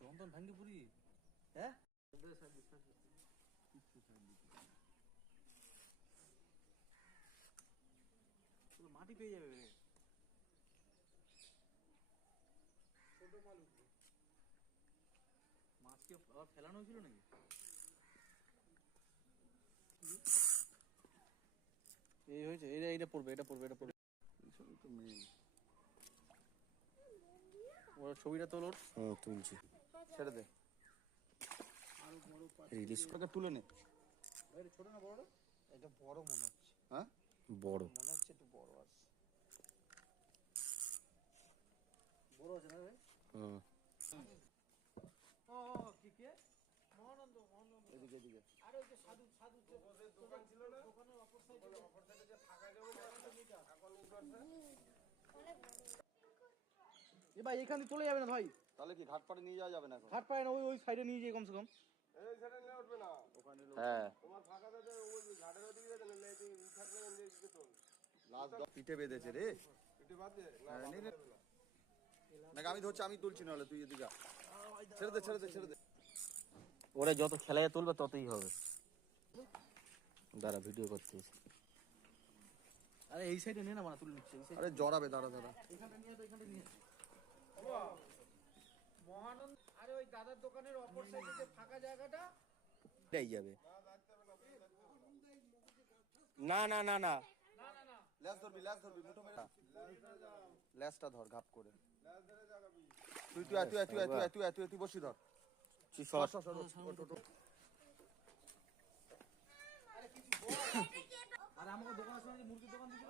চন্দন ভাঙ্গিপুরি হ্যাঁ মাটি পেয়ে যাবে মাছ কি আবার ফেলানো হয়েছিল নাকি? এই হয়েছে, এটা পড়বে, এটা পড়বে, এটা পড়বে। ওর ছবিটা তোল, ওর তুলছি, ছেড়ে দে, রিলিজ টাকা তুলে নে। ছোট না বড়? এটা বড় মনে হচ্ছে। হ্যাঁ বড় মনে হচ্ছে একটু বড় আছে। বড় আছে না ভাই? ও কি কে? মহানন্দ এদিকে এদিকে। আরে ওই যে সাধু দোকান ছিল না, দোকানের অপর সাইডে যে ফাঁকা জমি এখন ই করছে। এ ভাই এখান থেকে চলে যাবে না ভাই? তাহলে কি ঘাট পাড়ে নিয়ে যাওয়া যাবে না? ঘাট পায় না, ওই সাইডে নিয়ে যাই কমসে কম। এই সাইডে নিয়ে উঠবে না ওখানে। হ্যাঁ তোমার ফাঁকা আছে ওই ঘাটের ওদিকে যেতে না, এই থাকলে এদিকে চল। লাস্ট পিঠে বেঁধেছে রে, পিঠে বাঁধে না। আমি ধরছি, আমি তুলছি, না হলে তুই এদিকে ছেড়ে দে, ছেড়ে দে, ছেড়ে দে। ওরা যত খেলায় তুলবে ততই হবে। দাঁড়া ভিডিও করতেছি। আরে এই সাইডে নিয়ে না, মানে তুলে নিচ্ছে। আরে জড়াবে, দাঁড়া দাঁড়া। এখানে নিয়ে তো, এখানে নিয়ে মহানন্দ। আরে ওই দাদার দোকানের অপর সাইডে যে ফাঁকা জায়গাটা এটাই যাবে। না না না না, ল্যাস ধরবি, ল্যাস ধরবি, মুঠো মেরে ল্যাসটা ধর ঘাপ করে। তুই তুই তুই তুই তুই তুই তুই তুই বসি ধর। আরে আমাকে দোকানের সামনে মুরগির দোকান দিছিল